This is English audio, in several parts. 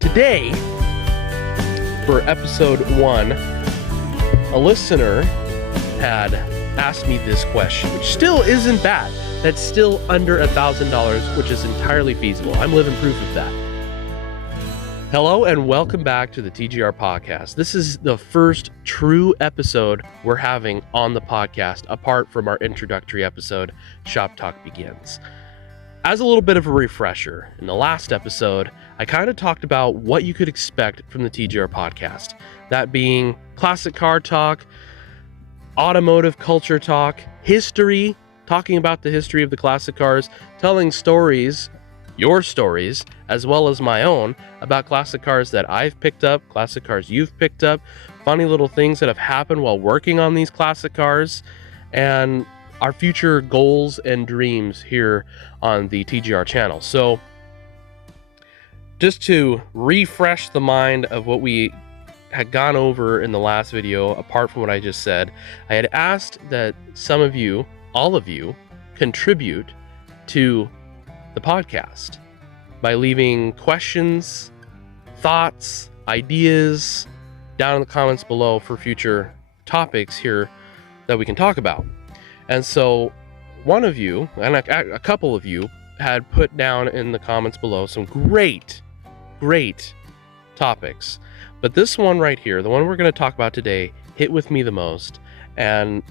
Today, for episode 1, a listener had asked me this question, which still isn't bad. That's still under $1,000, which is entirely feasible. I'm living proof of that. Hello and welcome back to the TGR Podcast. This is the first true episode we're having on the podcast, apart from our introductory episode, Shop Talk Begins. As a little bit of a refresher, in the last episode, I kind of talked about what you could expect from the TGR Podcast. That being classic car talk, automotive culture talk, history, talking about the history of the classic cars, telling stories, your stories, as well as my own, about classic cars that I've picked up, classic cars you've picked up, funny little things that have happened while working on these classic cars, and our future goals and dreams here on the TGR channel. So just to refresh the mind of what we had gone over in the last video, apart from what I just said, I had asked that some of you, all of you, contribute to the podcast by leaving questions, thoughts, ideas down in the comments below for future topics here that we can talk about. And so one of you, and a couple of you, had put down in the comments below some great topics. But this one right here, the one we're going to talk about today, hit with me the most. And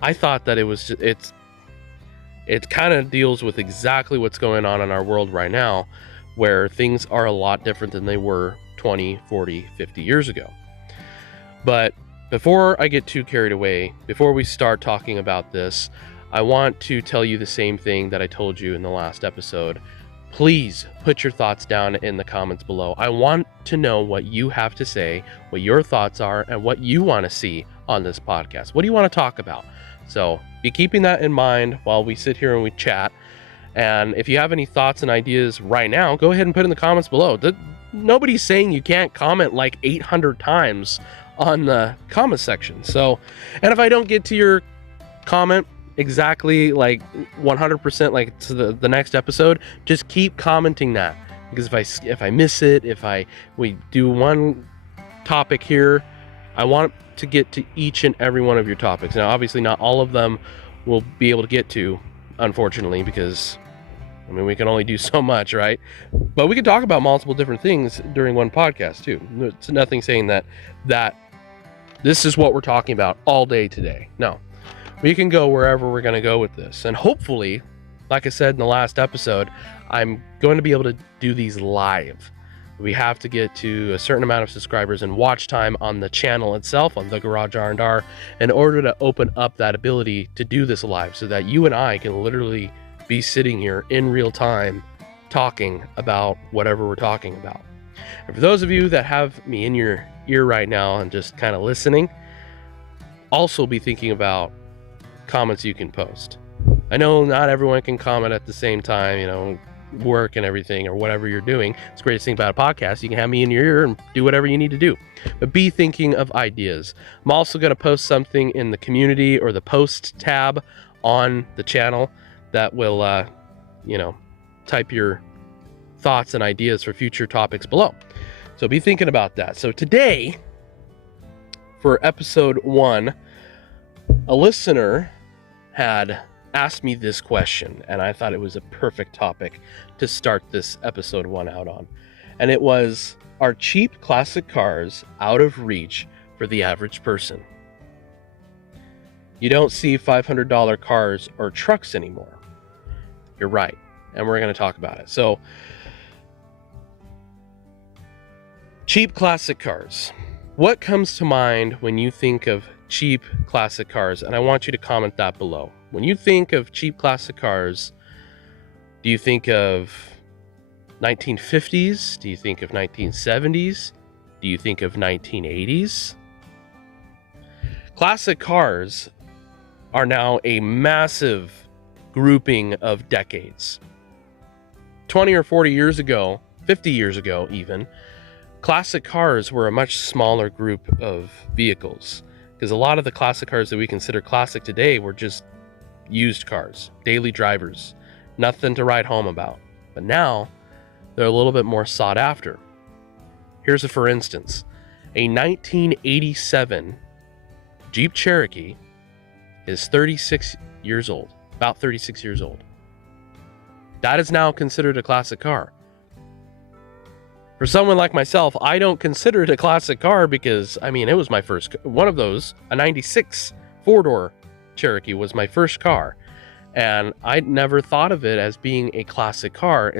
I thought that it kind of deals with exactly what's going on in our world right now, where things are a lot different than they were 20, 40, 50 years ago. But before I get too carried away, before we start talking about this, I want to tell you the same thing that I told you in the last episode. Please put your thoughts down in the comments below. I want to know what you have to say, what your thoughts are, and what you want to see on this podcast. What do you want to talk about? So be keeping that in mind while we sit here and we chat. And if you have any thoughts and ideas right now, go ahead and put in the comments below. Nobody's saying you can't comment like 800 times on the comment section. So, and if I don't get to your comment exactly like 100% like to the next episode, just keep commenting that, because if I miss it, we do one topic here, I want to get to each and every one of your topics. Now obviously not all of them we'll be able to get to, unfortunately, because I mean, we can only do so much, right? But we can talk about multiple different things during one podcast too. It's nothing saying that this is what we're talking about all day today. No, we can go wherever we're going to go with this. And hopefully, like I said in the last episode, I'm going to be able to do these live. We have to get to a certain amount of subscribers and watch time on the channel itself, on the Garage R&R, in order to open up that ability to do this live, so that you and I can literally be sitting here in real time talking about whatever we're talking about. And for those of you that have me in your ear right now and just kind of listening, also be thinking about comments you can post. I know not everyone can comment at the same time, work and everything, or whatever you're doing. It's the greatest thing about a podcast. You can have me in your ear and do whatever you need to do. But be thinking of ideas. I'm also going to post something in the community or the post tab on the channel that will, type your thoughts and ideas for future topics below. So be thinking about that. So today, for episode 1, a listener had asked me this question, and I thought it was a perfect topic to start this episode 1 out on. And it was, are cheap classic cars out of reach for the average person? You don't see $500 cars or trucks anymore. You're right, and we're going to talk about it. So, cheap classic cars. What comes to mind when you think of cheap classic cars? And I want you to comment that below. When you think of cheap classic cars, do you think of 1950s? Do you think of 1970s? Do you think of 1980s? Classic cars are now a massive grouping of decades. 20 or 40 years ago, 50 years ago even, classic cars were a much smaller group of vehicles, because a lot of the classic cars that we consider classic today were just used cars, daily drivers, nothing to write home about. But now they're a little bit more sought after. Here's a for instance. A 1987 Jeep Cherokee is 36 years old, about 36 years old. That is now considered a classic car. For someone like myself, I don't consider it a classic car because, I mean, it was my first, one of those, a 96 four-door Cherokee was my first car. And I never thought of it as being a classic car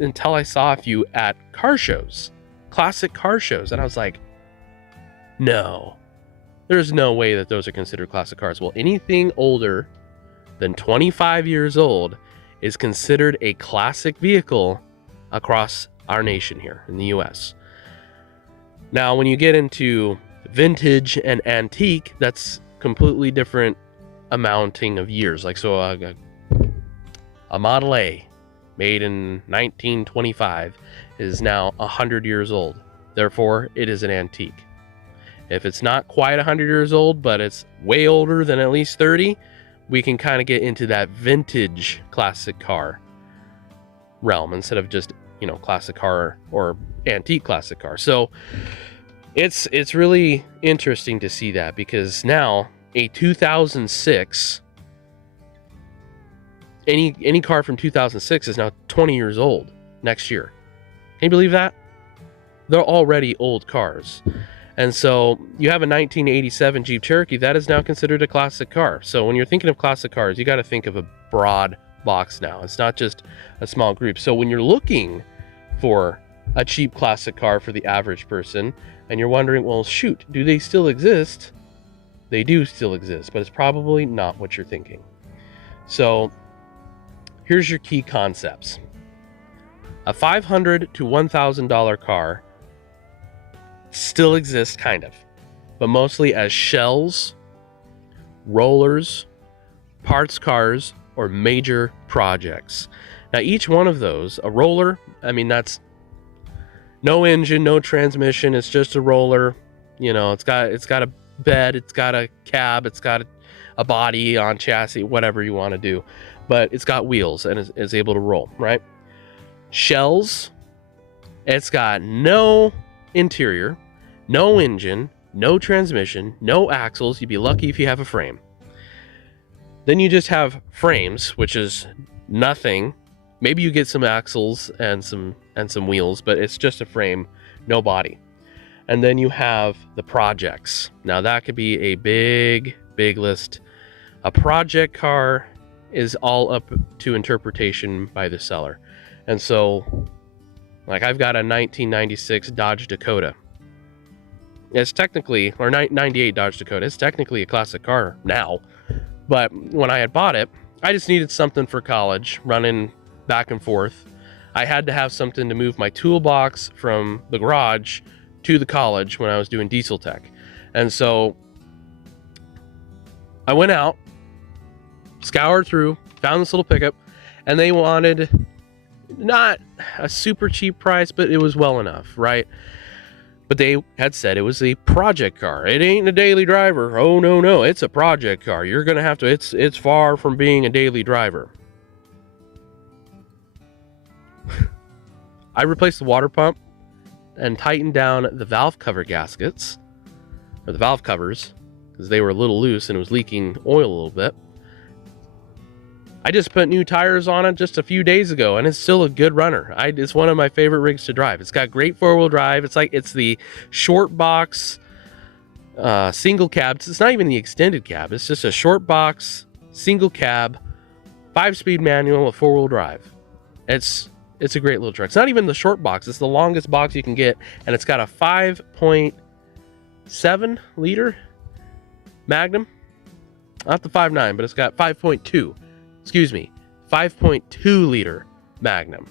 until I saw a few at car shows, classic car shows. And I was like, no, there's no way that those are considered classic cars. Well, anything older than 25 years old is considered a classic vehicle across our nation here in the US. Now, when you get into vintage and antique, that's completely different amounting of years. Like, so a Model A made in 1925 is now 100 years old. Therefore, it is an antique. If it's not quite 100 years old, but it's way older than at least 30, we can kind of get into that vintage classic car realm instead of just, classic car or antique classic car. So it's really interesting to see that, because now a 2006, any car from 2006 is now 20 years old next year. Can you believe that? They're already old cars. And so you have a 1987 Jeep Cherokee that is now considered a classic car. So when you're thinking of classic cars, you got to think of a broad box now. It's not just a small group. So when you're looking for a cheap classic car for the average person and you're wondering, well, shoot, do they still exist? They do still exist, but it's probably not what you're thinking. So here's your key concepts. A $500 to $1,000 car still exists, kind of, but mostly as shells, rollers, parts cars, or major projects. Now, each one of those, a roller, I mean, that's no engine, no transmission. It's just a roller. It's got a bed, it's got a cab, it's got a body on chassis, whatever you want to do, but it's got wheels and is able to roll, right? Shells, it's got no interior, no engine, no transmission, no axles. You'd be lucky if you have a frame. Then you just have frames, which is nothing. Maybe you get some axles and some wheels, but it's just a frame, no body. And then you have the projects. Now that could be a big list. A project car is all up to interpretation by the seller. And so, like, I've got a 1996 Dodge Dakota. It's technically, or 98 Dodge Dakota, it's technically a classic car now. But when I had bought it, I just needed something for college, running back and forth. I had to have something to move my toolbox from the garage to the college when I was doing diesel tech. And so I went out, scoured through, found this little pickup, and they wanted not a super cheap price, but it was well enough, right? But they had said it was a project car. It ain't a daily driver. Oh, no, it's a project car. You're going to have to, it's far from being a daily driver. I replaced the water pump and tightened down the valve cover gaskets, or the valve covers, because they were a little loose and it was leaking oil a little bit. I just put new tires on it just a few days ago, and it's still a good runner. It's one of my favorite rigs to drive. It's got great four-wheel drive. It's the short box single cab. It's not even the extended cab. It's just a short box single cab, 5-speed manual with four-wheel drive. It's a great little truck. It's not even the short box. It's the longest box you can get, and it's got a 5.7 liter Magnum. Not the 5.9, but it's got 5.2 liter Magnum,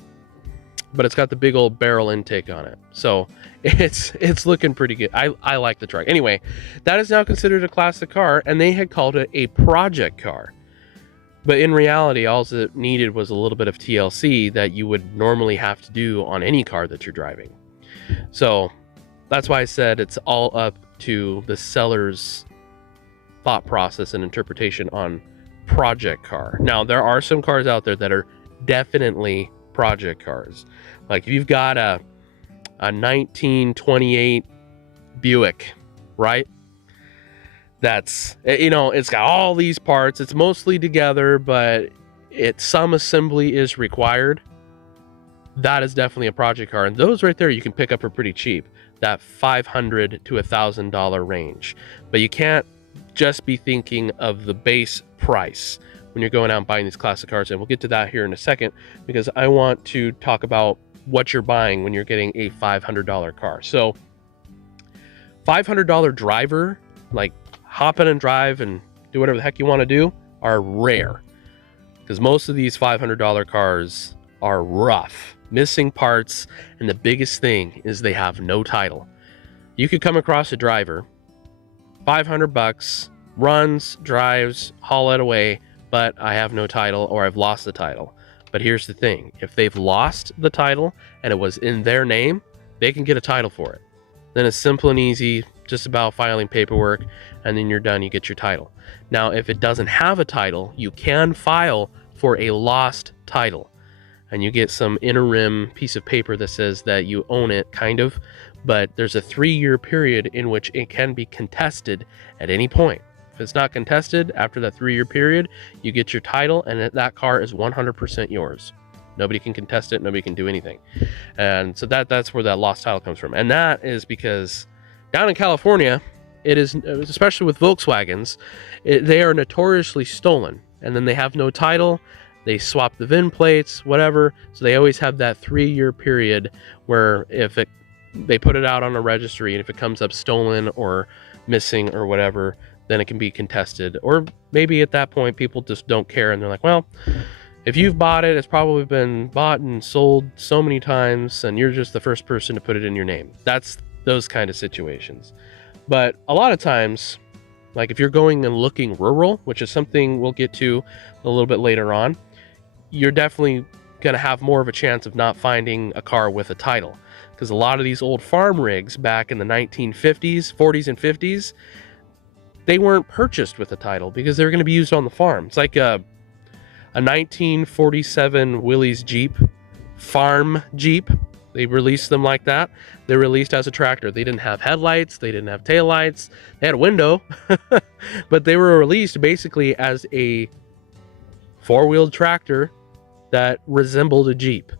but it's got the big old barrel intake on it. So it's looking pretty good. I like the truck. Anyway, that is now considered a classic car, and they had called it a project car. But in reality, all it needed was a little bit of TLC that you would normally have to do on any car that you're driving. So that's why I said it's all up to the seller's thought process and interpretation on project car. Now, there are some cars out there that are definitely project cars. Like if you've got a a 1928 Buick, right? That's, it's got all these parts. It's mostly together, but some assembly is required. That is definitely a project car. And those right there, you can pick up for pretty cheap, that $500 to $1,000 range. But you can't just be thinking of the base price when you're going out and buying these classic cars. And we'll get to that here in a second, because I want to talk about what you're buying when you're getting a $500 car. So $500 driver, like hop in and drive and do whatever the heck you want to do, are rare, because most of these $500 cars are rough, missing parts, and the biggest thing is they have no title. You could come across a driver, $500, runs, drives, haul it away, but I have no title, or I've lost the title. But here's the thing, if they've lost the title and it was in their name, they can get a title for it. Then it's simple and easy, just about filing paperwork, and then you're done, you get your title. Now, if it doesn't have a title, you can file for a lost title, and you get some interim piece of paper that says that you own it, kind of, but there's a 3-year period in which it can be contested at any point. If it's not contested after that 3-year period, you get your title, and that car is 100% yours. Nobody can contest it, nobody can do anything. And so that's where that lost title comes from. And that is because down in California, it is, especially with Volkswagens, they are notoriously stolen, and then they have no title. They swap the VIN plates, whatever. So they always have that 3-year period where if they put it out on a registry, and if it comes up stolen or missing or whatever, then it can be contested. Or maybe at that point, people just don't care, and they're like, well, if you've bought it, it's probably been bought and sold so many times, and you're just the first person to put it in your name. That's those kind of situations. But a lot of times, like if you're going and looking rural, which is something we'll get to a little bit later on, you're definitely going to have more of a chance of not finding a car with a title, because a lot of these old farm rigs back in the 1950s, 40s, and 50s, they weren't purchased with a title because they were going to be used on the farm. It's like a 1947 Willys Jeep, farm Jeep. They released them like that. They released as a tractor. They didn't have headlights. They didn't have taillights. They had a window, but they were released basically as a 4-wheeled tractor that resembled a Jeep.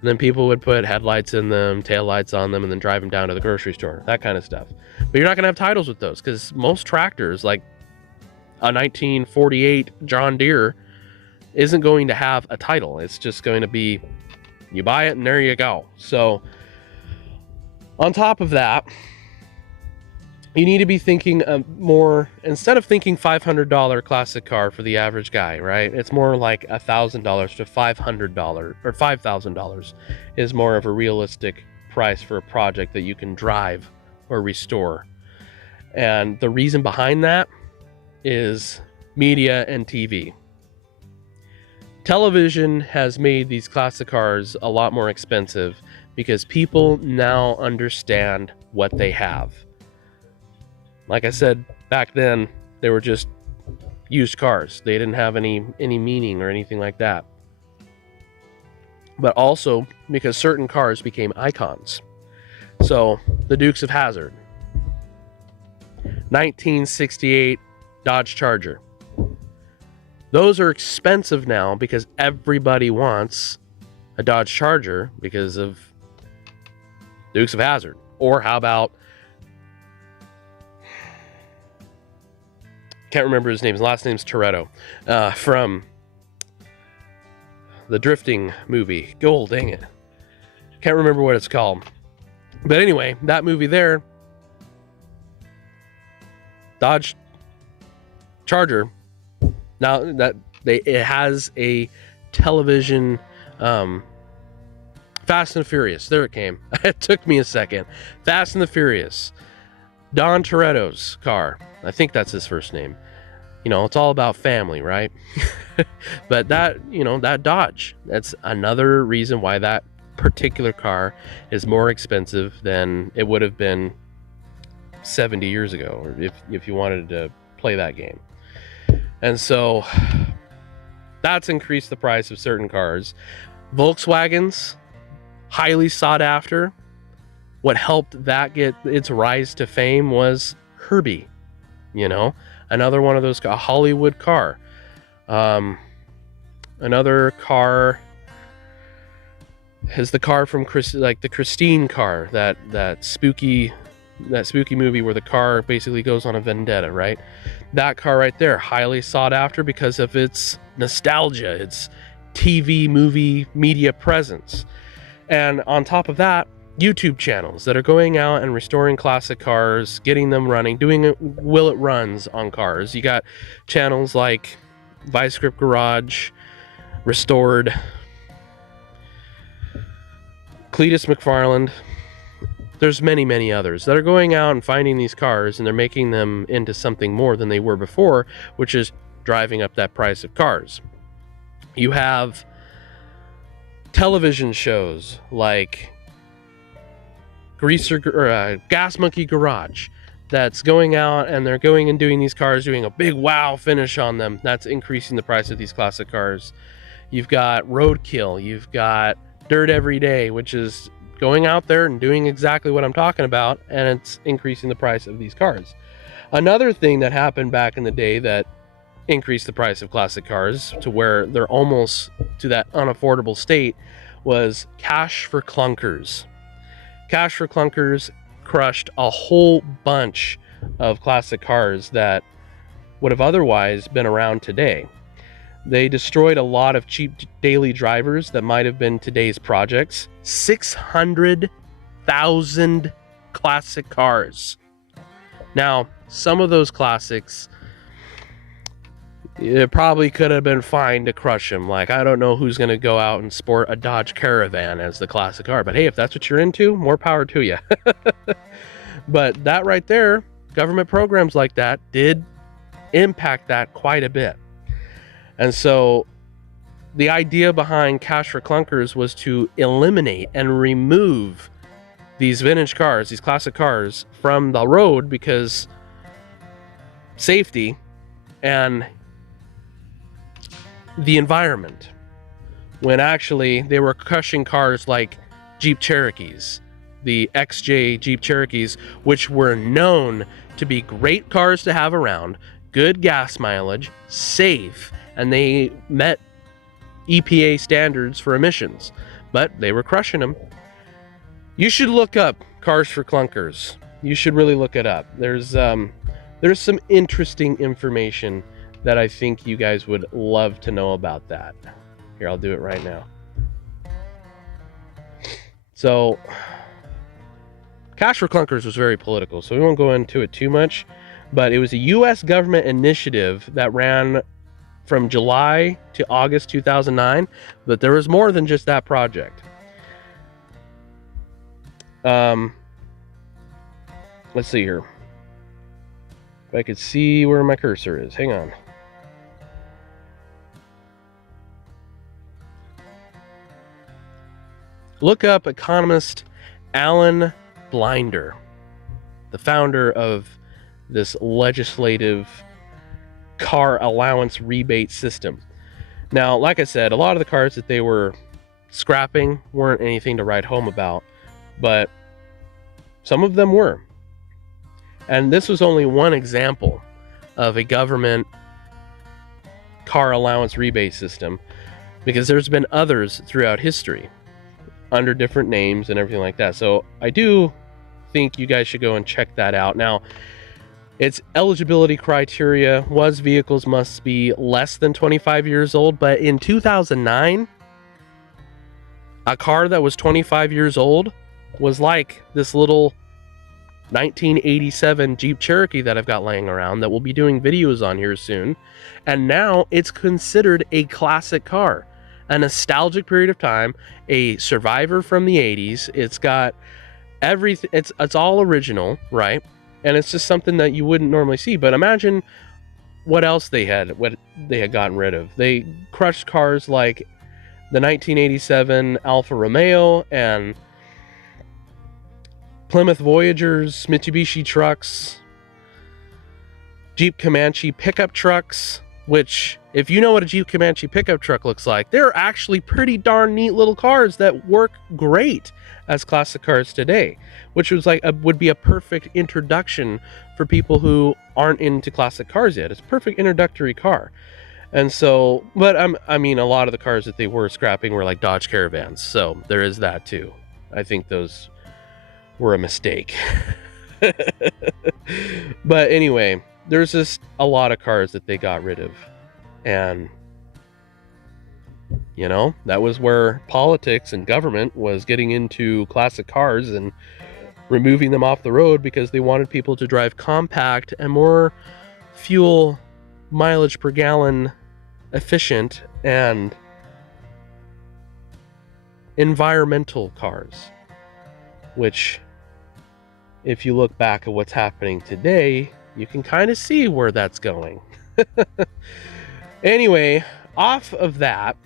And then people would put headlights in them, taillights on them, and then drive them down to the grocery store, that kind of stuff. But you're not going to have titles with those, because most tractors, like a 1948 John Deere, isn't going to have a title. It's just going to be, you buy it and there you go. So on top of that, you need to be thinking more, instead of thinking $500 classic car for the average guy, right? It's more like $1,000 to $500, or $5,000 is more of a realistic price for a project that you can drive or restore. And the reason behind that is media and TV. Television has made these classic cars a lot more expensive because people now understand what they have. Like I said, back then, they were just used cars. They didn't have any meaning or anything like that. But also because certain cars became icons. So, the Dukes of Hazzard. 1968 Dodge Charger. Those are expensive now because everybody wants a Dodge Charger because of Dukes of Hazzard. Or how about, can't remember his name. His last name's Toretto, from the drifting movie. Oh, dang it. Can't remember what it's called. But anyway, that movie there, Dodge Charger, now that it has a television, Fast and Furious. There it came. It took me a second. Fast and the Furious. Don Toretto's car. I think that's his first name. You know, it's all about family, right? But that, that Dodge, that's another reason why that particular car is more expensive than it would have been 70 years ago, or if you wanted to play that game. And so that's increased the price of certain cars. Volkswagens, highly sought after. what helped that get its rise to fame was Herbie, you know, another one of those, a Hollywood car. Another car is the car from the Christine car, that spooky movie where the car basically goes on a vendetta, right? That car right there, highly sought after because of its nostalgia, its TV movie media presence. And on top of that, YouTube channels that are going out and restoring classic cars, getting them running, doing will it runs on cars. You got channels like Vice Grip Garage, Restored, Cletus McFarland. There's many others that are going out and finding these cars, and they're making them into something more than they were before, which is driving up that price of cars. You have television shows like Gas Monkey Garage that's going out and they're going and doing these cars, doing a big wow finish on them. That's increasing the price of these classic cars. You've got Roadkill, you've got Dirt Every Day, which is going out there and doing exactly what I'm talking about, and it's increasing the price of these cars. Another thing that happened back in the day that increased the price of classic cars to where they're almost to that unaffordable state was Cash for Clunkers. Cash for Clunkers crushed a whole bunch of classic cars that would have otherwise been around today. They destroyed a lot of cheap daily drivers that might have been today's projects. 600,000 classic cars. Now, some of those classics, it probably could have been fine to crush them. Like, I don't know who's going to go out and sport a Dodge Caravan as the classic car. But hey, if that's what you're into, more power to you. But that right there, government programs like that did impact that quite a bit. And so the idea behind Cash for Clunkers was to eliminate and remove these vintage cars, these classic cars, from the road because safety and the environment, when actually they were crushing cars like Jeep Cherokees, the XJ Jeep Cherokees, which were known to be great cars to have around, good gas mileage, safe, and they met EPA standards for emissions, but they were crushing them. You should look up Cars for Clunkers. You should really look it up. There's some interesting information that I think you guys would love to know about that. Here, I'll do it right now. So, Cash for Clunkers was very political, so we won't go into it too much, but it was a U.S. government initiative that ran from July to August 2009, but there was more than just that project. Let's see here. If I could see where my cursor is. Hang on. Look up economist Alan Blinder, the founder of this legislative car allowance rebate system. Now, like I said, a lot of the cars that they were scrapping weren't anything to write home about, but some of them were. And this was only one example of a government car allowance rebate system, because there's been others throughout history under different names and everything like that. So I do think you guys should go and check that out. Now, its eligibility criteria was vehicles must be less than 25 years old, but in 2009, a car that was 25 years old was like this little 1987 Jeep Cherokee that I've got laying around that we'll be doing videos on here soon. And now it's considered a classic car, a nostalgic period of time, a survivor from the 80s. It's got everything. It's all original, right? And it's just something that you wouldn't normally see. But imagine what else they had gotten rid of. They crushed cars like the 1987 Alfa Romeo and Plymouth Voyagers, Mitsubishi trucks, Jeep Comanche pickup trucks, which, if you know what a Jeep Comanche pickup truck looks like, they're actually pretty darn neat little cars that work great as classic cars today, which was would be a perfect introduction for people who aren't into classic cars yet. It's a perfect introductory car. And so, but I mean, a lot of the cars that they were scrapping were like Dodge Caravans, so there is that too. I think those were a mistake. But anyway, there's just a lot of cars that they got rid of, and you know, that was where politics and government was getting into classic cars and removing them off the road because they wanted people to drive compact and more fuel mileage per gallon efficient and environmental cars, which, if you look back at what's happening today, you can kind of see where that's going. Anyway, off of that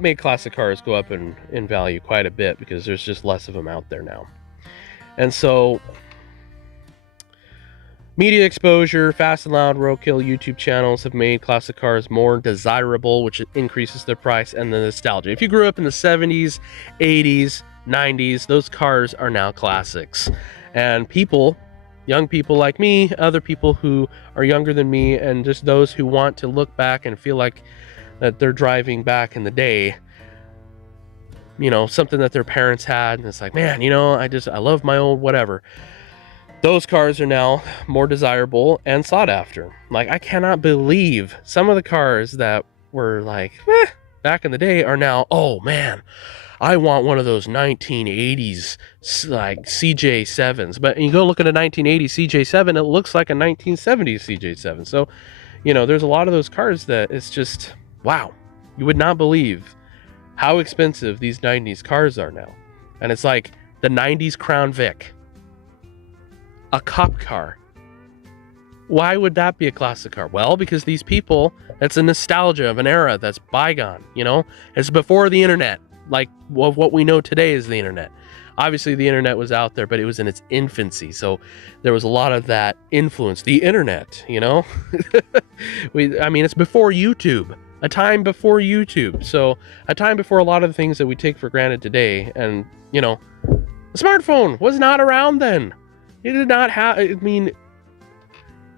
made classic cars go up in value quite a bit because there's just less of them out there now. And so, media exposure, Fast and Loud, Roadkill YouTube channels have made classic cars more desirable, which increases their price and the nostalgia. If you grew up in the 70s, 80s, 90s, those cars are now classics. And people, young people like me, other people who are younger than me, and just those who want to look back and feel like that they're driving back in the day, you know, something that their parents had, and it's like, man, you know, I love my old whatever. Those cars are now more desirable and sought after. Like, I cannot believe some of the cars that were like, back in the day are now, oh man, I want one of those 1980s like CJ7s. But you go look at a 1980 CJ7, it looks like a 1970s CJ7. So, you know, there's a lot of those cars that it's just, wow, you would not believe how expensive these 90s cars are now. And it's like the 90s Crown Vic, a cop car. Why would that be a classic car? Well, because these people, it's a nostalgia of an era that's bygone, you know? It's before the internet, like what we know today is the internet. Obviously the internet was out there, but it was in its infancy, so there was a lot of that influence. The internet, you know? I mean, it's before YouTube, a time before YouTube, so a time before a lot of the things that we take for granted today. And, you know, the smartphone was not around then. It did not have, I mean,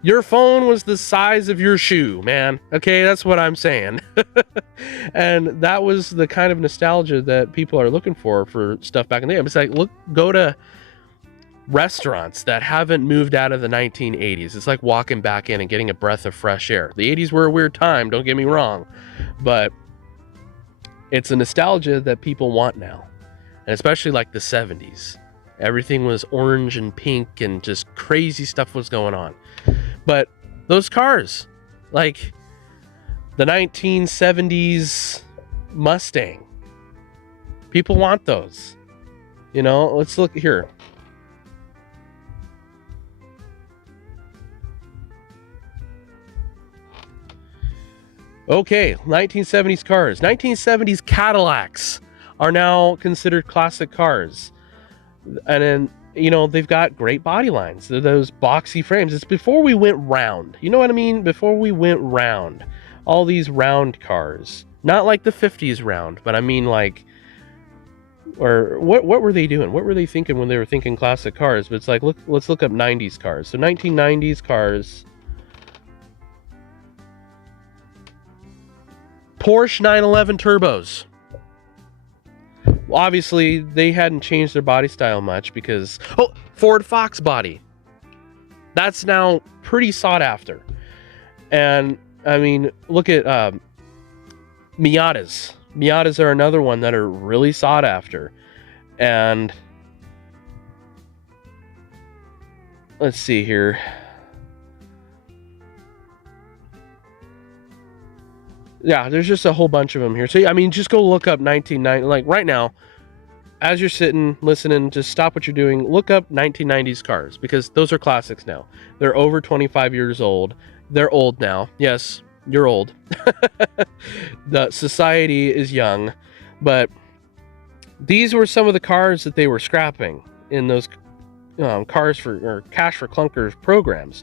your phone was the size of your shoe, man. Okay, that's what I'm saying. And that was the kind of nostalgia that people are looking for stuff back in the day. It's like, go to restaurants that haven't moved out of the 1980s. It's like walking back in and getting a breath of fresh air. The 80s were a weird time, don't get me wrong, but it's a nostalgia that people want now. And especially like the 70s. Everything was orange and pink and just crazy stuff was going on. But those cars, like the 1970s Mustang, people want those. You know, let's look here. Okay, 1970s cars. 1970s Cadillacs are now considered classic cars. And then, you know, they've got great body lines. They're those boxy frames. It's before we went round. You know what I mean? Before we went round. All these round cars. Not like the 50s round, but I mean like, or what were they doing? What were they thinking when they were thinking classic cars? But it's like, let's look up 90s cars. So 1990s cars. Porsche 911 turbos. Well, obviously, they hadn't changed their body style much because... Oh, Ford Fox body. That's now pretty sought after. And, I mean, look at Miatas. Miatas are another one that are really sought after. And... let's see here. Yeah, there's just a whole bunch of them here. So, I mean, just go look up 1990. Like, right now, as you're sitting, listening, just stop what you're doing. Look up 1990s cars, because those are classics now. They're over 25 years old. They're old now. Yes, you're old. The society is young. But these were some of the cars that they were scrapping in those Cars for, or Cash for Clunkers programs.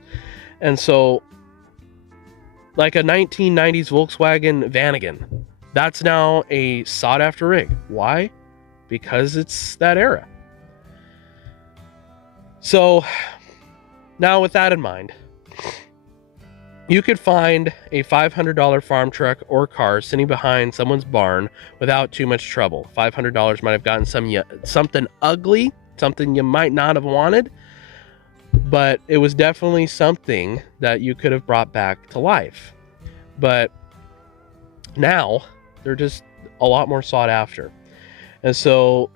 And so like a 1990s Volkswagen Vanagon. That's now a sought after rig. Why? Because it's that era. So now with that in mind, you could find a $500 farm truck or car sitting behind someone's barn without too much trouble. $500 might have gotten something ugly, something you might not have wanted, but it was definitely something that you could have brought back to life. But now they're just a lot more sought after. And so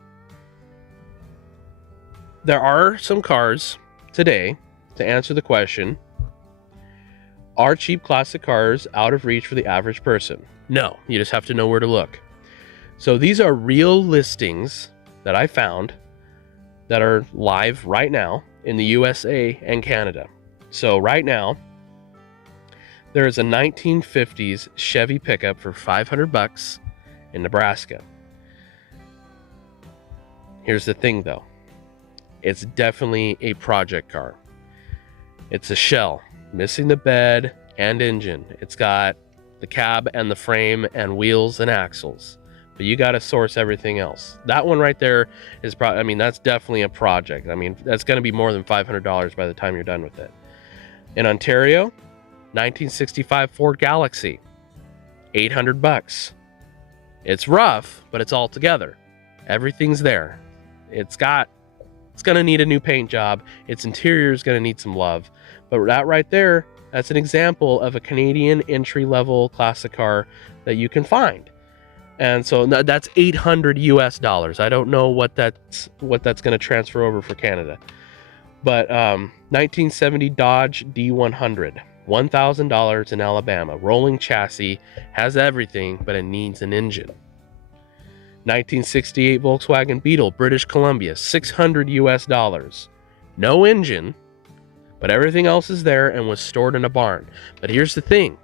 there are some cars today, to answer the question, are cheap classic cars out of reach for the average person? No, you just have to know where to look. So these are real listings that I found that are live right now in the USA and Canada. So right now, there is a 1950s Chevy pickup for $500 in Nebraska. Here's the thing though. It's definitely a project car. It's a shell, missing the bed and engine. It's got the cab and the frame and wheels and axles, but you got to source everything else. That one right there is probably, I mean, that's definitely a project. I mean, that's going to be more than $500 by the time you're done with it. In Ontario, 1965 Ford Galaxy, $800. It's rough, but it's all together. Everything's there. It's going to need a new paint job. Its interior is going to need some love. But that right there, that's an example of a Canadian entry-level classic car that you can find. And so that's $800 US. I don't know what that's going to transfer over for Canada. But 1970 Dodge D100, $1,000 in Alabama. Rolling chassis, has everything, but it needs an engine. 1968 Volkswagen Beetle, British Columbia, $600 US. No engine, but everything else is there and was stored in a barn. But here's the thing.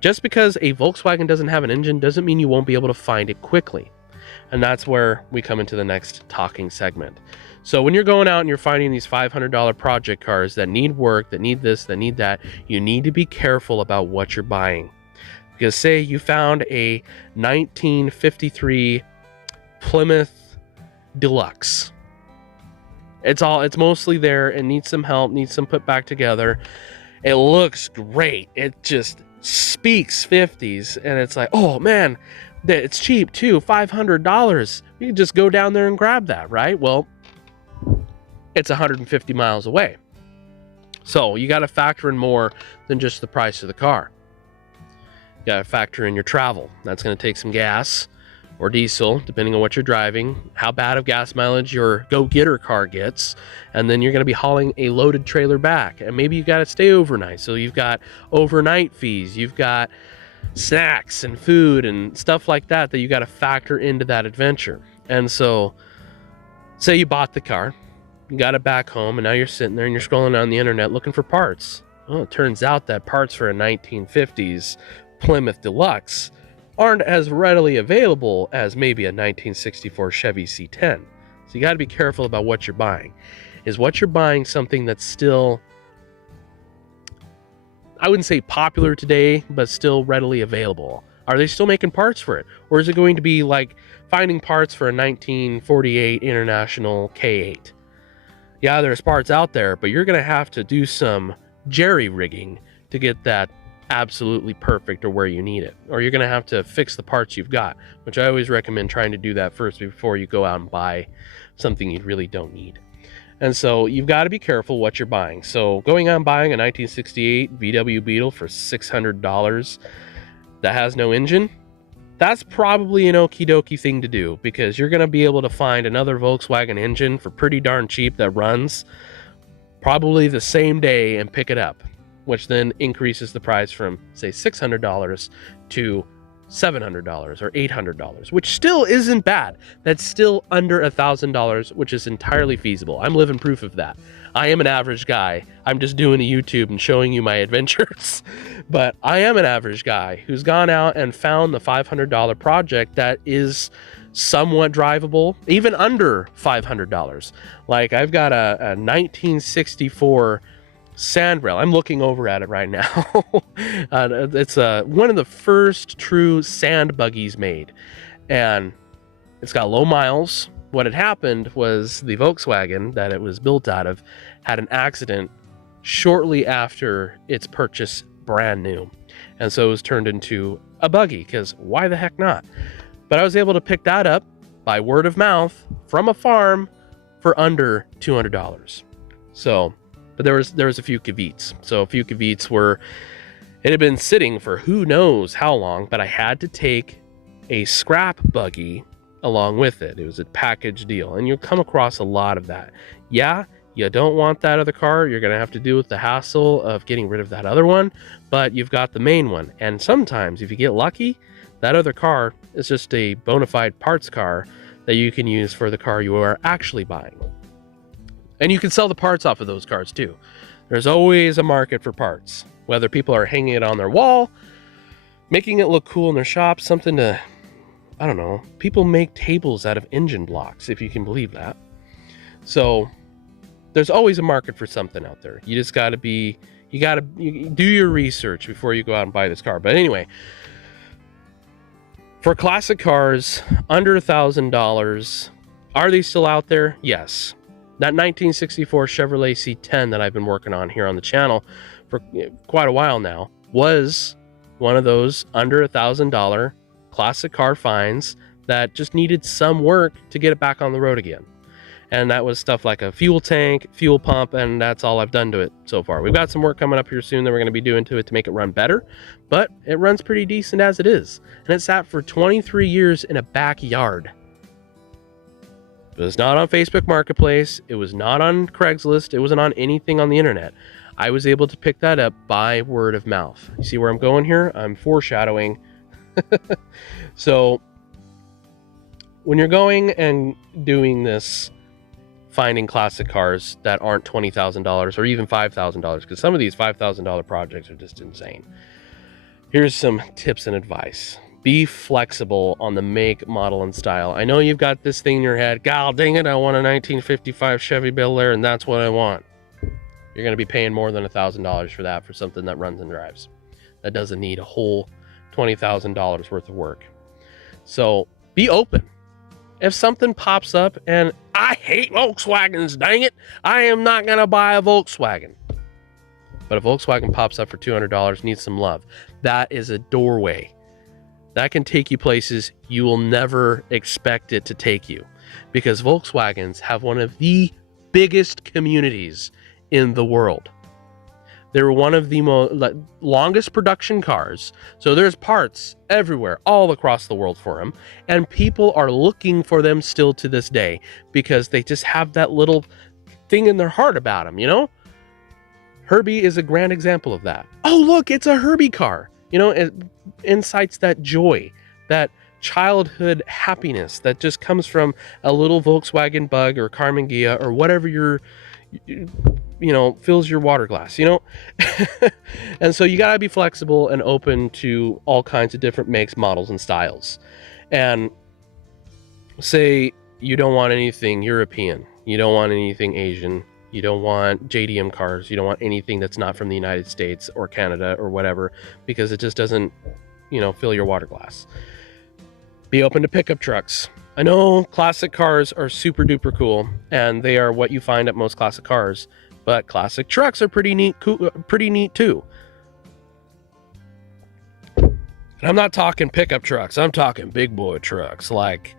Just because a Volkswagen doesn't have an engine doesn't mean you won't be able to find it quickly. And that's where we come into the next talking segment. So when you're going out and you're finding these $500 project cars that need work, that need this, that need that, you need to be careful about what you're buying. Because say you found a 1953 Plymouth Deluxe. It's mostly there. It needs some help, needs some put back together. It looks great. It just speaks 50s. And it's like, oh man, it's cheap too, $500. You can just go down there and grab that, right? Well, it's 150 miles away. So you got to factor in more than just the price of the car. You got to factor in your travel. That's going to take some gas or diesel, depending on what you're driving, how bad of gas mileage your go-getter car gets, and then you're going to be hauling a loaded trailer back. And maybe you got to stay overnight. So you've got overnight fees, you've got snacks and food and stuff like that you got to factor into that adventure. And so say you bought the car, you got it back home, and now you're sitting there and you're scrolling on the internet looking for parts. Well, it turns out that parts for a 1950s Plymouth Deluxe aren't as readily available as maybe a 1964 Chevy C10. So you got to be careful about what you're buying. Is what you're buying something that's still, I wouldn't say popular today, but still readily available? Are they still making parts for it? Or is it going to be like finding parts for a 1948 International K8? Yeah, there's parts out there, but you're going to have to do some jerry-rigging to get that absolutely perfect or where you need it. Or you're going to have to fix the parts you've got, which I always recommend trying to do that first before you go out and buy something you really don't need. And so you've got to be careful what you're buying. So going out and buying a 1968 VW Beetle for $600 that has no engine, that's probably an okie dokie thing to do, because you're going to be able to find another Volkswagen engine for pretty darn cheap that runs probably the same day and pick it up, which then increases the price from, say, $600 to $700 or $800, which still isn't bad. That's still under $1,000, which is entirely feasible. I'm living proof of that. I am an average guy. I'm just doing a YouTube and showing you my adventures. But I am an average guy who's gone out and found the $500 project that is somewhat drivable, even under $500. Like I've got a 1964 sand rail. I'm looking over at it right now. It's one of the first true sand buggies made, and it's got low miles. What had happened was the Volkswagen that it was built out of had an accident shortly after its purchase, brand new, and so it was turned into a buggy, because why the heck not? But I was able to pick that up by word of mouth from a farm for under $200. So, but there was a few caveats. So a few caveats were, it had been sitting for who knows how long, but I had to take a scrap buggy along with it. It was a package deal, and you'll come across a lot of that. Yeah, you don't want that other car. You're going to have to deal with the hassle of getting rid of that other one, but you've got the main one. And sometimes if you get lucky, that other car is just a bona fide parts car that you can use for the car you are actually buying. And you can sell the parts off of those cars too. There's always a market for parts, whether people are hanging it on their wall, making it look cool in their shop, something to, I don't know, people make tables out of engine blocks, if you can believe that. So there's always a market for something out there. You just got to do your research before you go out and buy this car. But anyway, for classic cars under $1,000, are they still out there? Yes. That 1964 Chevrolet C10 that I've been working on here on the channel for quite a while now was one of those under $1,000 classic car finds that just needed some work to get it back on the road again. And that was stuff like a fuel tank, fuel pump, and that's all I've done to it so far. We've got some work coming up here soon that we're going to be doing to it to make it run better, but it runs pretty decent as it is. And it sat for 23 years in a backyard. It was not on Facebook Marketplace. It was not on Craigslist. It wasn't on anything on the internet. I was able to pick that up by word of mouth. You see where I'm going here? I'm foreshadowing. So when you're going and doing this, finding classic cars that aren't $20,000 or even $5,000, because some of these $5,000 projects are just insane. Here's some tips and advice. Be flexible on the make, model, and style. I know you've got this thing in your head. God dang it, I want a 1955 Chevy Bel Air, and that's what I want. You're going to be paying more than $1,000 for that, for something that runs and drives. That doesn't need a whole $20,000 worth of work. So be open. If something pops up, and I hate Volkswagens, dang it, I am not going to buy a Volkswagen. But a Volkswagen pops up for $200, needs some love. That is a doorway. That can take you places you will never expect it to take you, because Volkswagens have one of the biggest communities in the world. They're one of the longest production cars, so there's parts everywhere, all across the world for them, and people are looking for them still to this day because they just have that little thing in their heart about them, you know? Herbie is a grand example of that. Oh, look, it's a Herbie car. You know, it incites that joy, that childhood happiness that just comes from a little Volkswagen Bug or Carmen Ghia or whatever fills your water glass, you know? And so you gotta be flexible and open to all kinds of different makes, models, and styles. And say you don't want anything European, you don't want anything Asian, you don't want JDM cars, you don't want anything that's not from the United States or Canada or whatever, because it just doesn't, fill your water glass. Be open to pickup trucks. I know classic cars are super duper cool, and they are what you find at most classic cars, but classic trucks are pretty neat too. And I'm not talking pickup trucks, I'm talking big boy trucks, like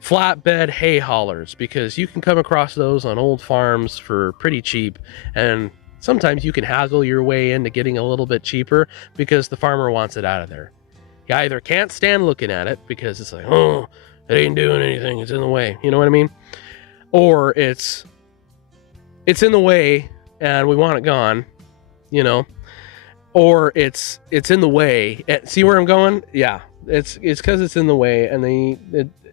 flatbed hay haulers, because you can come across those on old farms for pretty cheap, and sometimes you can haggle your way into getting a little bit cheaper because the farmer wants it out of there. You either can't stand looking at it because it's like, oh, it ain't doing anything, it's in the way, you know what I mean? Or it's in the way and we want it gone, or it's in the way. See where I'm going? Yeah, it's because it's in the way, and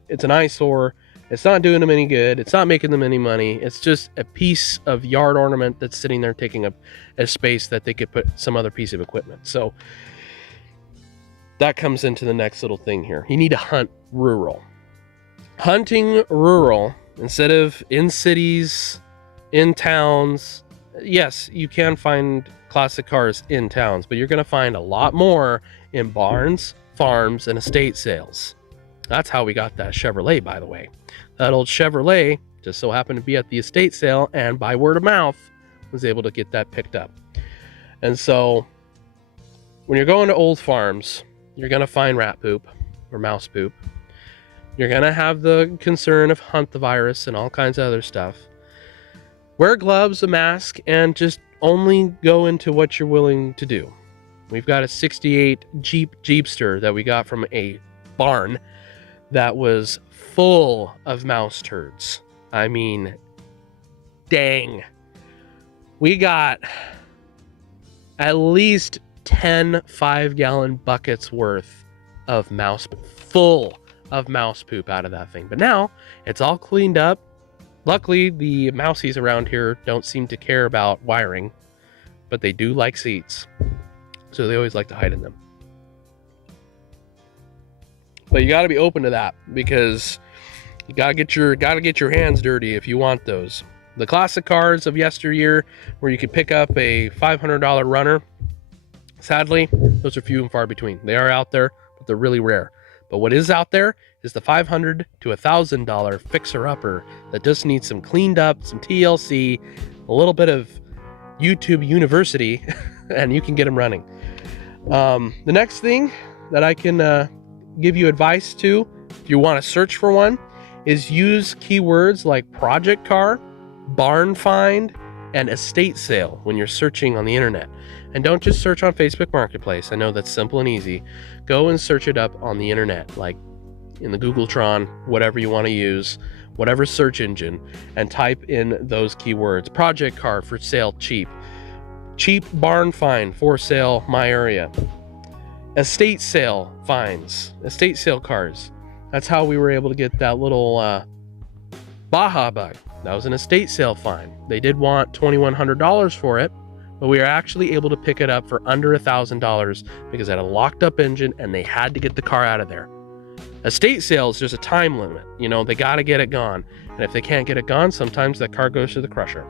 it's an eyesore. It's not doing them any good. It's not making them any money. It's just a piece of yard ornament that's sitting there taking up a space that they could put some other piece of equipment. So that comes into the next little thing here. You need to hunt rural. Hunting rural instead of in cities, in towns, yes, you can find classic cars in towns, but you're going to find a lot more in barns, farms, and estate sales. That's how we got that Chevrolet, by the way. That old Chevrolet just so happened to be at the estate sale, and by word of mouth was able to get that picked up. And so when you're going to old farms, you're going to find rat poop or mouse poop. You're going to have the concern of hunt the virus and all kinds of other stuff. Wear gloves, a mask, and just only go into what you're willing to do. We've got a 68 Jeepster that we got from a barn that was full of mouse turds. I mean, dang. We got at least 10 5-gallon buckets worth of full of mouse poop out of that thing. But now it's all cleaned up. Luckily, the mousies around here don't seem to care about wiring, but they do like seats. So they always like to hide in them. But you got to be open to that, because you got to get your hands dirty if you want those. The classic cars of yesteryear, where you could pick up a $500 runner, sadly, those are few and far between. They are out there, but they're really rare. But what is out there is the $500 to $1,000 fixer-upper that just needs some cleaned up, some TLC, a little bit of YouTube University, and you can get them running. The next thing that I can give you advice to, if you want to search for one, is use keywords like project car, barn find, and estate sale when you're searching on the internet. And don't just search on Facebook Marketplace. I know that's simple and easy. Go and search it up on the internet, like in the Googletron, whatever you want to use, whatever search engine, and type in those keywords. Project car, for sale, cheap. Cheap barn find, for sale, my area. Estate sale finds, estate sale cars. That's how we were able to get that little Baja Bug. That was an estate sale find. They did want $2,100 for it, but we were actually able to pick it up for under $1,000 because it had a locked up engine and they had to get the car out of there. Estate sales, there's a time limit. You know, they got to get it gone. And if they can't get it gone, sometimes that car goes to the crusher.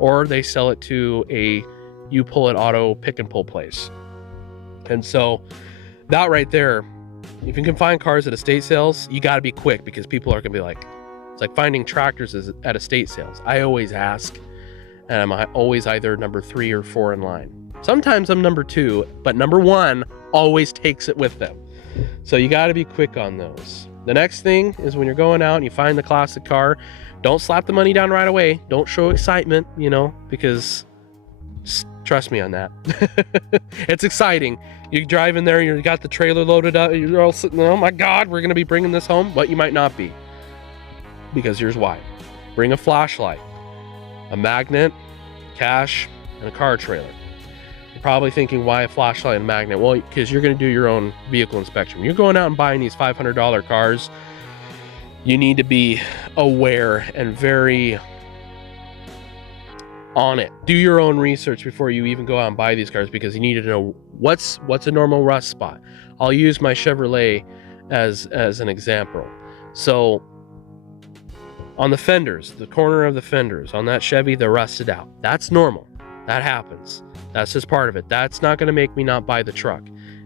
Or they sell it to a you pull it auto pick and pull place. And so that right there, if you can find cars at estate sales, you got to be quick, because people are going to be like, it's like finding tractors at estate sales. I always ask, and I'm always either number 3 or 4 in line. Sometimes I'm number 2, but number 1 always takes it with them. So you got to be quick on those. The next thing is when you're going out and you find the classic car, don't slap the money down right away. Don't show excitement, because trust me on that. It's exciting. You drive in there, you got the trailer loaded up, you're all sitting there, oh my God, we're going to be bringing this home. But you might not be. Because here's why. Bring a flashlight, a magnet, cash, and a car trailer. You're probably thinking, why a flashlight and a magnet? Well, because you're going to do your own vehicle inspection. When you're going out and buying these $500 cars, you need to be aware and very on it. Do your own research before you even go out and buy these cars, because you need to know what's a normal rust spot. I'll use my Chevrolet as an example. So on the fenders, the corner of the fenders on that Chevy, they're rusted out. That's normal. That happens. That's just part of it. That's not going to make me not buy the truck.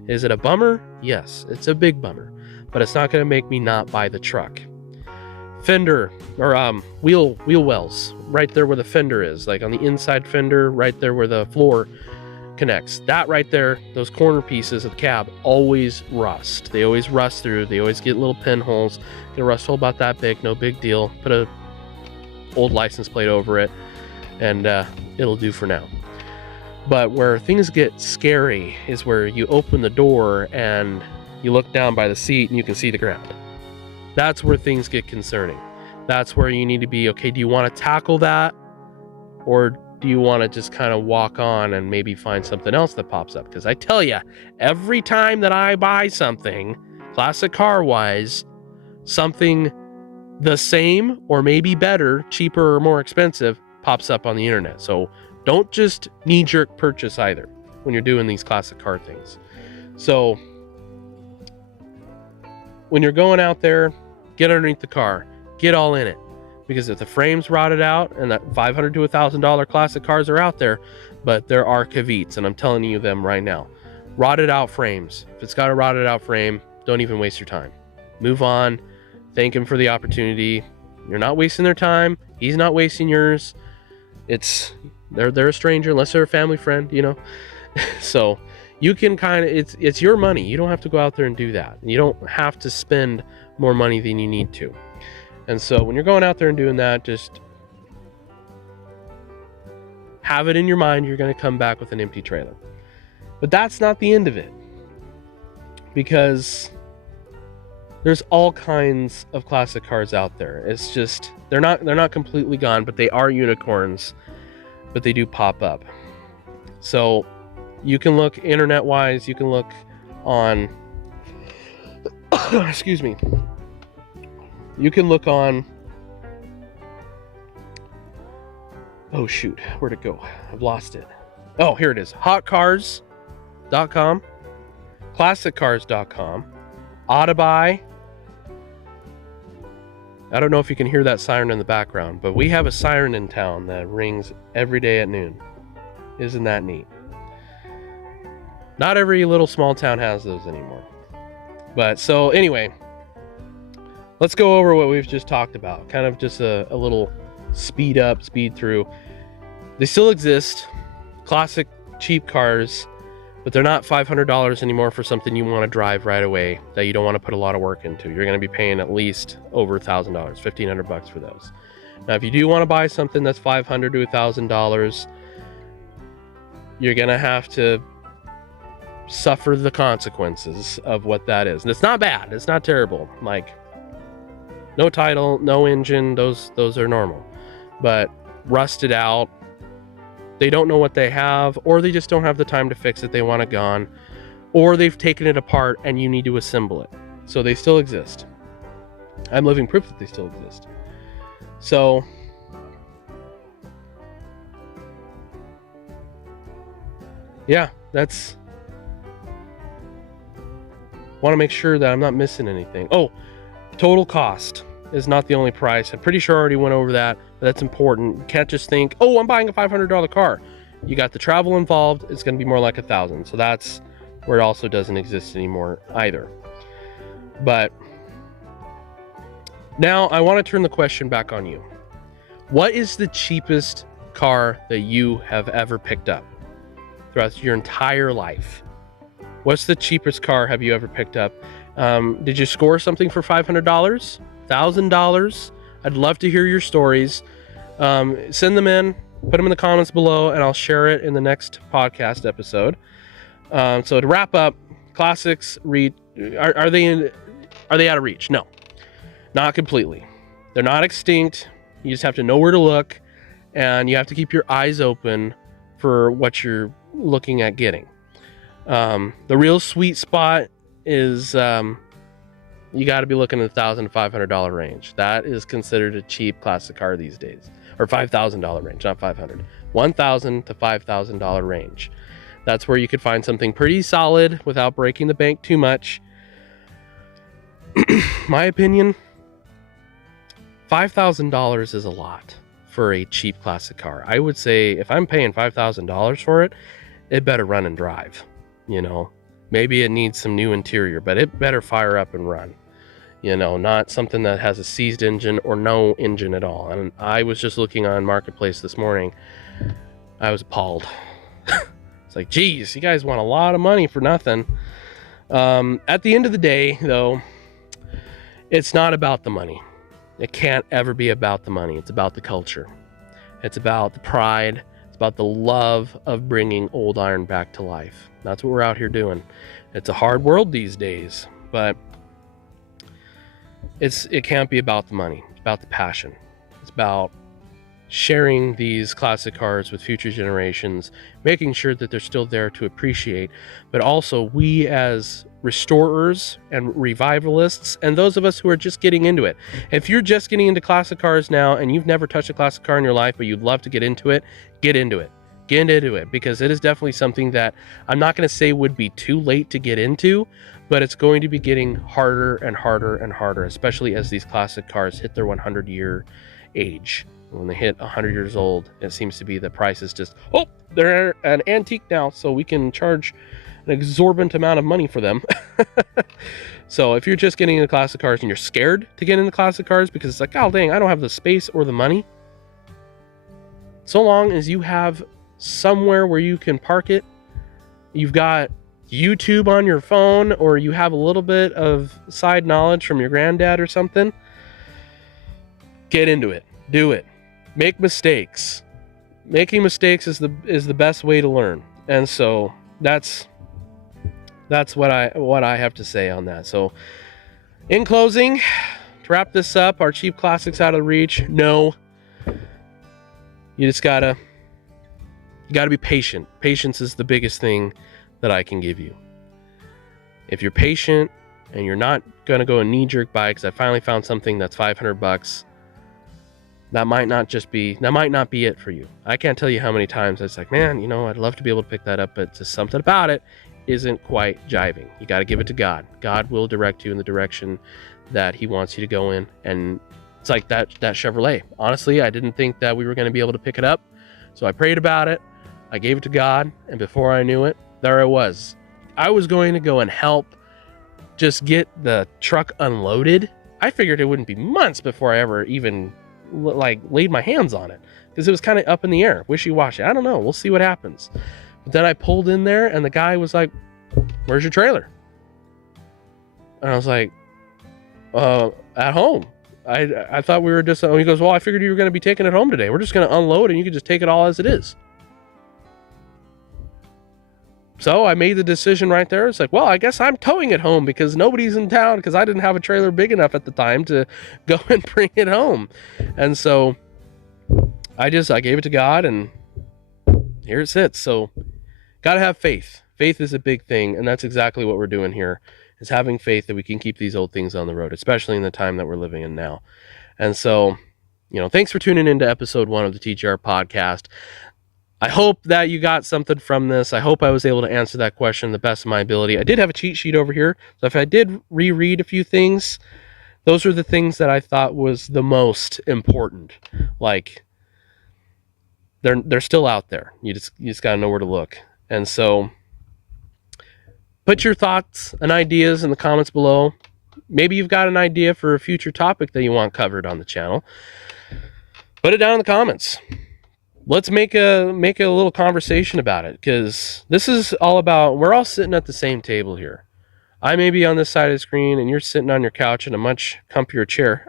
Is it a bummer? Yes, it's a big bummer, but it's not going to make me not buy the truck. Fender or wheel wells right there where the fender is, like on the inside fender, right there where the floor connects. That right there, those corner pieces of the cab always rust. They always rust through. They always get little pinholes. Get a rust hole about that big, no big deal. Put a old license plate over it, and it'll do for now. But where things get scary is where you open the door and you look down by the seat and you can see the ground. That's where things get concerning. That's where you need to be, okay, do you want to tackle that? Or do you want to just kind of walk on and maybe find something else that pops up? Because I tell you, every time that I buy something, classic car-wise, something the same or maybe better, cheaper or more expensive, pops up on the internet. So don't just knee-jerk purchase either when you're doing these classic car things. So when you're going out there, get underneath the car, get all in it. because if the frame's rotted out, and that $500 to $1,000 classic cars are out there, but there are caveats, and I'm telling you them right now. Rotted out frames. If it's got a rotted out frame, don't even waste your time. Move on. Thank him for the opportunity. You're not wasting their time. He's not wasting yours. They're a stranger unless they're a family friend, you know. So you can it's your money. You don't have to go out there and do that. You don't have to spend more money than you need to. And so when you're going out there and doing that, just have it in your mind you're going to come back with an empty trailer. But that's not the end of it, because there's all kinds of classic cars out there. It's just they're not completely gone, but they are unicorns, but they do pop up. So you can look internet wise, you can look on excuse me. You can look on, oh shoot, where'd it go? I've lost it. Oh, here it is. hotcars.com, classiccars.com, Autobuy. I don't know if you can hear that siren in the background, but we have a siren in town that rings every day at noon. Isn't that neat? Not every little small town has those anymore. But so anyway, let's go over what we've just talked about. Kind of just a little speed through. They still exist. Classic cheap cars, but they're not $500 anymore for something you want to drive right away that you don't want to put a lot of work into. You're going to be paying at least over $1,000, $1,500 for those. Now, if you do want to buy something that's $500 to $1,000, you're going to have to suffer the consequences of what that is. And it's not bad. It's not terrible. Like, no title, no engine, those are normal. But rusted out, they don't know what they have, or they just don't have the time to fix it. They want it gone, or they've taken it apart and you need to assemble it. So they still exist. I'm living proof that they still exist. So yeah, that's, want to make sure that I'm not missing anything. Oh, total cost is not the only price. I'm pretty sure I already went over that, but that's important. You can't just think, oh, I'm buying a $500 car. You got the travel involved. It's going to be more like $1,000. So that's where it also doesn't exist anymore either. But now I want to turn the question back on you. What is the cheapest car that you have ever picked up throughout your entire life? What's the cheapest car have you ever picked up? Did you score something for $500? $1,000? I'd love to hear your stories. Send them in, put them in the comments below, and I'll share it in the next podcast episode. So to wrap up, classics are they out of reach? No, not completely. They're not extinct. You just have to know where to look, and you have to keep your eyes open for what you're looking at getting. The real sweet spot is you got to be looking at the $1,000 to $500 range. That is considered a cheap classic car these days, or $5,000 range, not $500. $1,000 to $5,000 range. That's where you could find something pretty solid without breaking the bank too much. My opinion, $5,000 is a lot for a cheap classic car. I would say if I'm paying $5,000 for it, it better run and drive. You know, maybe it needs some new interior, but it better fire up and run. You know, not something that has a seized engine or no engine at all. And I was just looking on Marketplace this morning. I was appalled. It's like, geez, you guys want a lot of money for nothing. At the end of the day, though, it's not about the money. It can't ever be about the money. It's about the culture. It's about the pride. It's about the love of bringing old iron back to life. That's what we're out here doing. It's a hard world these days, but it can't be about the money. It's about the passion. It's about sharing these classic cars with future generations, making sure that they're still there to appreciate, but also we as restorers and revivalists, and those of us who are just getting into it. If you're just getting into classic cars now and you've never touched a classic car in your life, but you'd love to get into it, get into it. Get into it, because it is definitely something that I'm not going to say would be too late to get into, but it's going to be getting harder and harder and harder, especially as these classic cars hit their 100-year age. When they hit 100 years old, it seems to be the price is just, oh, they're an antique now, so we can charge an exorbitant amount of money for them. So if you're just getting into classic cars and you're scared to get into classic cars because it's like, oh dang, I don't have the space or the money, so long as you have somewhere where you can park it, you've got YouTube on your phone, or you have a little bit of side knowledge from your granddad or something, get into it. Do it. Make mistakes. Making mistakes is the best way to learn. And so that's what I have to say on that. So in closing, to wrap this up, are cheap classics out of reach? No. You just gotta be patient. Patience is the biggest thing that I can give you. If you're patient and you're not gonna go a knee-jerk buy because I finally found something that's $500, that might not be it for you. I can't tell you how many times it's like, man, I'd love to be able to pick that up, but just something about it isn't quite jiving. You got to give it to God. God will direct you in the direction that he wants you to go in. And it's like that Chevrolet. Honestly, I didn't think that we were going to be able to pick it up. So I prayed about it. I gave it to God. And before I knew it, there I was. I was going to go and help just get the truck unloaded. I figured it wouldn't be months before I ever even laid my hands on it, because it was kind of up in the air, wishy-washy. I don't know. We'll see what happens. But then I pulled in there and the guy was like, "Where's your trailer?" And I was like, "At home." I thought we were just, he goes, "Well, I figured you were going to be taking it home today. We're just going to unload and you could just take it all as it is." So I made the decision right there. It's like, well, I guess I'm towing it home because nobody's in town, because I didn't have a trailer big enough at the time to go and bring it home. And so I gave it to God, and here it sits. So got to have faith. Faith is a big thing. And that's exactly what we're doing here, is having faith that we can keep these old things on the road, especially in the time that we're living in now. And so, thanks for tuning into episode 1 of the TGR podcast. I hope that you got something from this. I hope I was able to answer that question the best of my ability. I did have a cheat sheet over here. So if I did reread a few things, those are the things that I thought was the most important. Like, they're still out there. You just got to know where to look. And so put your thoughts and ideas in the comments below. Maybe you've got an idea for a future topic that you want covered on the channel. Put it down in the comments. Let's make a little conversation about it, because this is all about, we're all sitting at the same table here. I may be on this side of the screen and you're sitting on your couch in a much comfier chair.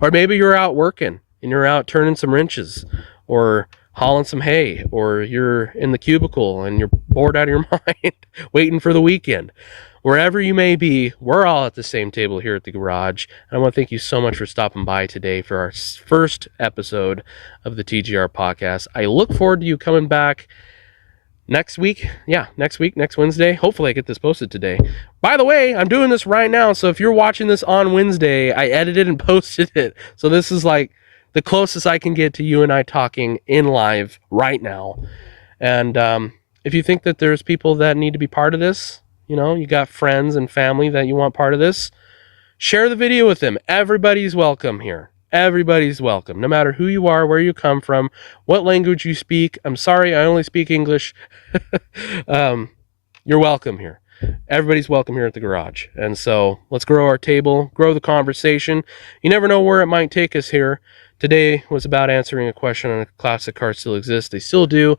Or maybe you're out working and you're out turning some wrenches or hauling some hay, or you're in the cubicle and you're bored out of your mind waiting for the weekend. Wherever you may be, we're all at the same table here at the garage. And I want to thank you so much for stopping by today for our first episode of the TGR podcast. I look forward to you coming back next week. Yeah, next Wednesday. Hopefully I get this posted today. By the way, I'm doing this right now. So if you're watching this on Wednesday, I edited and posted it. So this is like the closest I can get to you and I talking in live right now. And if you think that there's people that need to be part of this, you got friends and family that you want part of this, share the video with them. Everybody's welcome here. Everybody's welcome. No matter who you are, where you come from, what language you speak. I'm sorry, I only speak English. You're welcome here. Everybody's welcome here at the garage. And so let's grow our table, grow the conversation. You never know where it might take us here. Today was about answering a question on if classic cars still exist. They still do.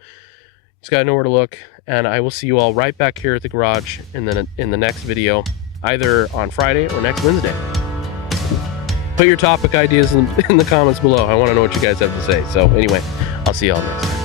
Just got to know where to look. And I will see you all right back here at the garage in the next video, either on Friday or next Wednesday. Put your topic ideas in the comments below. I want to know what you guys have to say. So anyway, I'll see y'all next time.